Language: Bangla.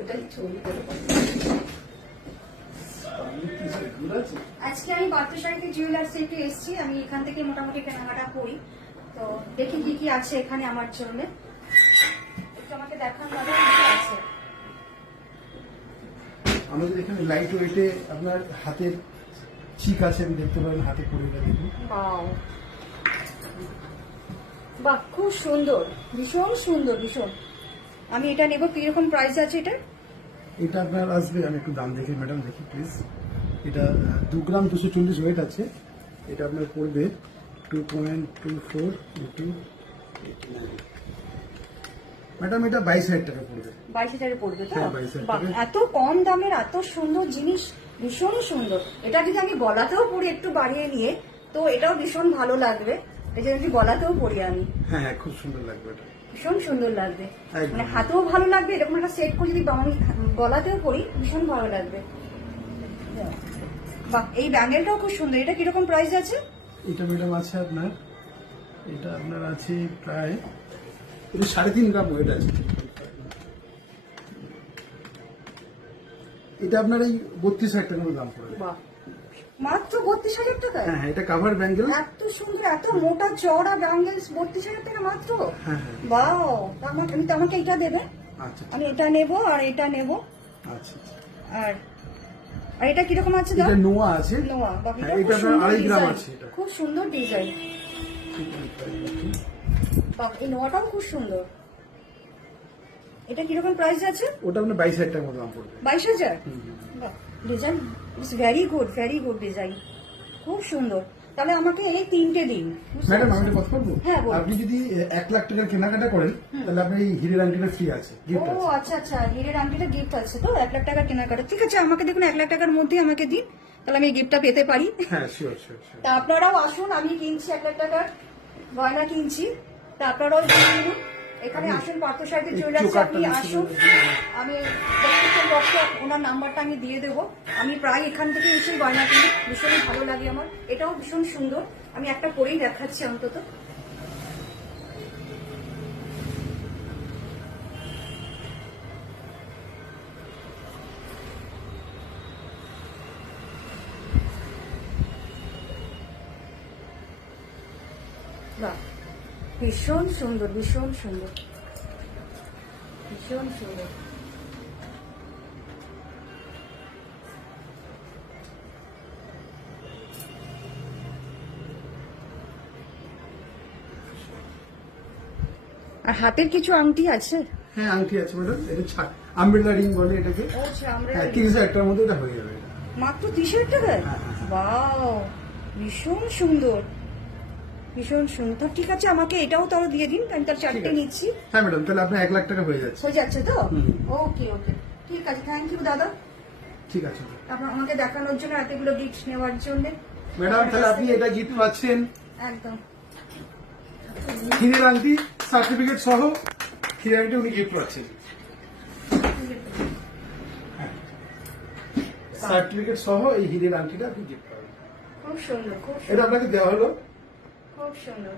এটাই ছবি করে আজকে আমি পার্থসারথী জুয়েলার্সে একটু এসেছি। আমি এখান থেকে মোটামুটি কেনাকাটা করি, তো দেখি কি কি আছে এখানে আমার জন্য। একটু আমাকে দেখান দাদা কি কি আছে। আমাদের এখানে লাইট ওয়েটে আপনার হাতের চিক আছে, আমি দেখতে পারেন হাতে পরে দেখুন। বাহ, খুব সুন্দর, ভীষণ সুন্দর, ভীষণ। আমি এটা নেব, কিরকম প্রাইস আছে এটা? এটা আপনার আসবে, আমি একটু দাম দেখি ম্যাডাম, দেখি প্লিজ। এটা 2 গ্রাম 240 ওয়েট আছে। এটা আপনার পড়বে 2.24 ইন্টু 89। ম্যাডাম এটা 22,000 টাকা পড়বে। 22,000 পড়বে তো? হ্যাঁ, 22,000 বাহ, টাকা। এত কম দামের এত সুন্দর জিনিস, ভীষণ সুন্দর। এটা যদি আমি গলাতেও পরি একটু বাড়িয়ে নিয়ে, তো এটাও ভীষণ ভালো লাগবে। এটা যদি গলাতেও পরি আমি, হ্যাঁ হ্যাঁ, খুব সুন্দর লাগবে এটা, ভীষণ সুন্দর লাগবে। একদম। মানে হাতেও ভালো লাগবে, এরকম একটা সেট করে যদি গলাতেও পরি ভীষণ ভালো লাগবে। বাহ, এই ব্যাঙ্গেলটাও খুব সুন্দর। এটা কিরকম প্রাইস আছে? এটা ম্যাডাম আছে আপনার, এটা আপনার আছে প্রায়, এটা 3.5 গ্রাম ওয়েট আছে। এটা আপনার এই 32,000 টাকার মতো দাম পড়বে। বাহ, মাত্র 32,000 টাকায়? হ্যাঁ, এটা কাভার ব্যাঙ্গেল। এত সুন্দর, এত মোটা চওড়া ব্যাঙ্গেলস 32,000 টাকা মাত্র? হ্যাঁ হ্যাঁ। বাও, আমাকে এটা দেবে। আচ্ছা আমি এটা নেব আর এটা নেব। আচ্ছা। আর আর এটা কিরকম আছে? এটা নোয়া আছে। নোয়া, বাহ, হ্যাঁ, এটা এটা খুব আপনার সুন্দর 2.5 গ্রাম ডিজাইন, আছে এটা। খুব সুন্দর ডিজাইন। বাহ, এই নোয়াটাও খুব সুন্দর। এটা কিরকম প্রাইস আছে? ওটা আপনার 22,000 টাকার মতো দাম পড়বে। 22,000? বাহ, design it's very good, very good design, খুব সুন্দর। তাহলে আমাকে এই 3টে দিন। ম্যাডাম আমি একটা কথা বলবো? হ্যাঁ, বলুন। আপনি যদি 1 লাখ টাকার কেনাকাটা করেন, তাহলে আপনার এই হিরের আংটিটা ফ্রি আছে, গিফট ও আছে। আচ্ছা আচ্ছা, হিরের আংটিটা গিফট আছে তো? 1 লাখ টাকার কেনাকাটা, ঠিক আছে। আমাকে দেখুন 1 লাখ টাকার মধ্যে আমাকে দিন, তাহলে আমি এই গিফটটা পেতে পারি। হ্যাঁ, শিওর শিওর। তা আপনারাও আসুন, আমি কিনছি 1 লাখ টাকার গয়না কিনছি, তা আপনারাও কিনুন। এখানে আসুন, পার্থসারথী জুয়েলার্সে আপনি আসুন। আমি ডেসক্রিপশন বক্সে ওনার নাম্বারটা আমি দিয়ে দেবো। আমি প্রায় এখান থেকে এসে গয়না কিনি, ভীষণই ভালো লাগে আমার। এটাও ভীষণ সুন্দর, আমি একটা পরেই দেখাচ্ছি অন্তত। বাহ, ভীষণ সুন্দর, ভীষণ সুন্দর, ভীষণ সুন্দর। আর হাতের কিছু আংটি আছে? হ্যাঁ, আংটি আছে ম্যাডাম। এটা আমব্রেলা রিং বলে এটাকে। ও আচ্ছা, আমরা হ্যাঁ, 30,000 টাকার মধ্যে এটা হয়ে যাবে। মাত্র 30,000 টাকায়? বাও, ভীষণ সুন্দর, ভীষণ সুন্দর। তো ঠিক আছে, আমাকে এটাও তাও দিয়ে দিন, আমি তার 4টে নিচ্ছি। হ্যাঁ ম্যাডাম, তাহলে আপনার 1 লাখ টাকা হয়ে যাচ্ছে। হয়ে যাচ্ছে তো? ওকে ওকে, ঠিক আছে, থ্যাংক ইউ দাদা। ঠিক আছে আপনার আমাকে দেখানোর জন্য, এতগুলো গিফট নেওয়ার জন্য। ম্যাডাম, তাহলে আপনি এটা গিফট পাচ্ছেন, একদম হিরের আংটি সার্টিফিকেট সহ। হিরের আংটি উনি গিফট পাচ্ছেন, সার্টিফিকেট সহ এই হিরের আংটিটা আপনি গিফট পাবেন। খুব সুন্দর, খুব এটা সুন্দর, আপনাকে দেওয়া হলো। খুব সুন্দর।